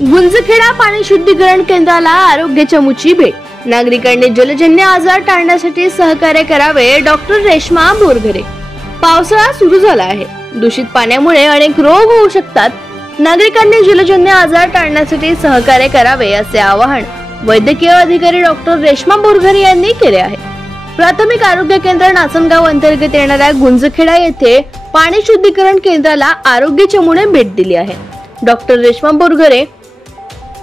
गुंजखेडा पाणी शुद्धीकरण केंद्राला आरोग्य चमूची भेट। नागरिकांनी जलजन्य आजार टाळण्यासाठी सहकार्य करावे। डॉक्टर रेश्मा बोरघरे। पावसाळा सुरू झाला आहे। दूषित पाण्यामुळे अनेक रोग होऊ शकतात। नागरिकांनी जलजन्य आजार टाळण्यासाठी सहकार्य करावे असे आवाहन वैद्यकीय अधिकारी डॉक्टर रेश्मा बोरघरे यांनी केले आहे। प्राथमिक आरोग्य केंद्र नाचनगाव अंतर्गत येणाऱ्या गुंजखेडा येथे पाणी शुद्धीकरण केंद्राला आरोग्य चमूने भेट दिली आहे। डॉक्टर रेश्मा बोरघरे,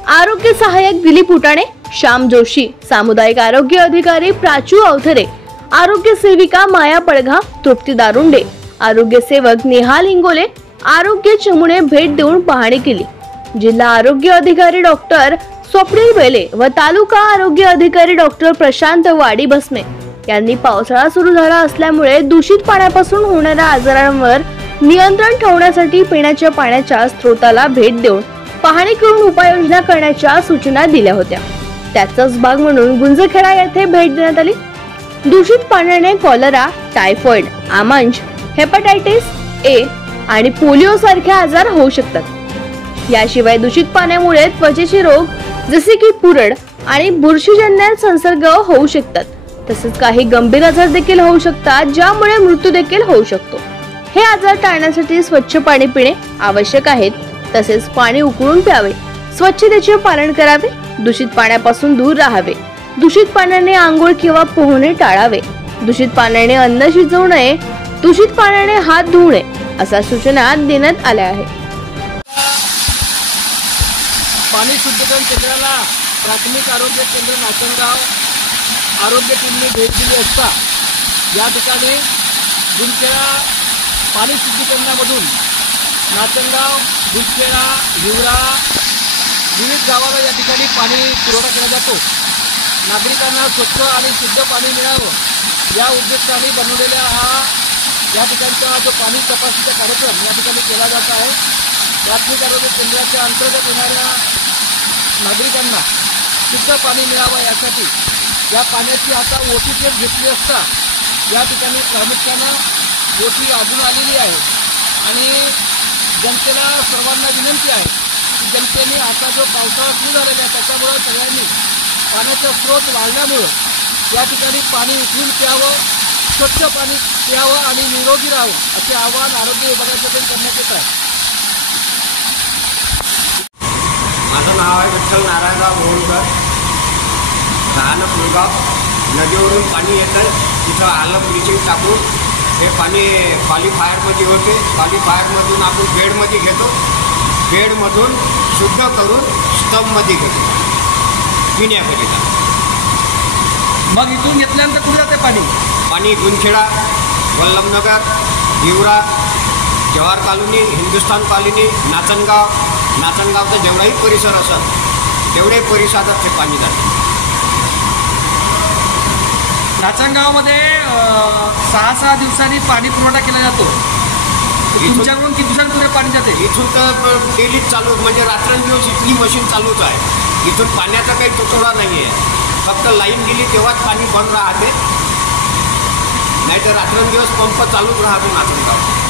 आरोग्य सहाय्यक दिलीप उटाणे, श्याम जोशी, सामुदायिक आरोग्य अधिकारी प्राचू अवथरे, आरोग्य सेविका माया पडघा, तृप्ती दारुंडे, आरोग्य सेवक निहाल इंगोले आरोग्य चमूने भेट देऊन पाहणी केली। जिल्हा आरोग्य अधिकारी डॉक्टर स्वप्नील बेले व तालुका आरोग्य अधिकारी डॉक्टर प्रशांत वाडी बसमे यांनी पावसाळा सुरू झाला असल्यामुळे दूषित पाण्यापासून होणाऱ्या आजारांवर नियंत्रण ठेवण्यासाठी पिण्याच्या पाण्याच्या स्रोताला भेट देऊन पाहणी करून उपाययोजना करण्याच्या सूचना दिल्या होत्या। त्याचाच भाग म्हणून गुंजखेडा येथे भेट देण्यात आली। दूषित पाण्याने कॉलरा, टायफॉइड, आमांश, हेपॅटायटिस ए आणि पोलिओ सारखे आजार होऊ शकतात। याशिवाय दूषित पाण्यामुळे त्वचेचे रोग जसे की पुरळ आणि बुरशीजन्य संसर्ग होऊ शकतात। तसेच काही गंभीर आजार देखील होऊ शकतात, ज्यामुळे मृत्यू देखील होऊ शकतो। हे आजार टाळण्यासाठी स्वच्छ पाणी पिणे आवश्यक आहे। तसेच पाणी उकळून प्यावे, स्वच्छतेचे पालन करावे, दूषित पाण्यापासून दूर राहावे, दूषित पाण्याने आंघोळ किंवा पोहणे टाळावे, दूषित पाण्याने अन्न शिजवू नये, दूषित पाण्याने हात धुवू नये अशा सूचना देण्यात आल्या आहेत। पाणी शुद्धीकरण केंद्राला प्राथमिक आरोग्य केंद्र नाचनगाव आरोग्य टीमने भेट दिली असता या ठिकाणी गुंजखेडा पाणी शुद्धीकरणामधून नाचनगाव, गुंजखेडा, हिवरा विविध गावाला या ठिकाणी पाणी पुरवठा केला जातो। नागरिकांना स्वच्छ आणि शुद्ध पाणी मिळावं या उद्देशाने बनवलेला हा या ठिकाणचा जो पाणी तपासणीचा कार्यक्रम या ठिकाणी केला जात आहे। प्राथमिक आरोग्य केंद्राच्या अंतर्गत येणाऱ्या नागरिकांना शुद्ध पाणी मिळावं यासाठी या पाण्याची आता ओटी टेप घेतली असता या ठिकाणी प्रामुख्यानं ओटी अजून आलेली आहे आणि जनतेला सर्वांना विनंती आहे की जनतेने आता जो पावसाळा सुरू झालेला आहे त्याच्यामुळे सगळ्यांनी पाण्याचा स्रोत वाढल्यामुळं या ठिकाणी पाणी उकळून प्यावं, स्वच्छ पाणी प्यावं आणि निरोगी राहावं असे आवाहन आरोग्य विभागाकडून करण्यात येत आहे। माझं नाव आहे विठ्ठल नारायणराव बोरघर, राहणं पुलगाव। नदीवरून पाणी येतं, तिथं आलं ब्लिचिंग टाकून हे पाणी क्वालिफायरमध्ये होते। क्वालिफायरमधून आपण बेडमध्ये घेतो, बेडमधून शुद्ध करून स्टममध्ये घेतो पिण्याकरिता। मग इथून घेतल्यानंतर कुठे जाते पाणी? पाणी गुंजखेडा, वल्लभनगर, हिवरा, जवाहर कॉलनी, हिंदुस्तान कॉलनी, नाचनगावचा जेवढाही परिसर असत तेवढे परिसरात ते पाणी जाते। नाचनगावमध्ये 6-6 दिवसांनी पाणी पुरवठा केला जातो। तुमच्याकडून किती दिवसांपूर्वी पाणी जाते? इथून तर डेलीच चालू, म्हणजे रात्रंदिवस इथली मशीन चालूच आहे। इथून पाण्याचा काही तुटवडा नाही आहे, फक्त लाईन गेली तेव्हाच पाणी बंद राहते, नाहीतर रात्रंदिवस पंप चालूच राहतो नाचनगाव।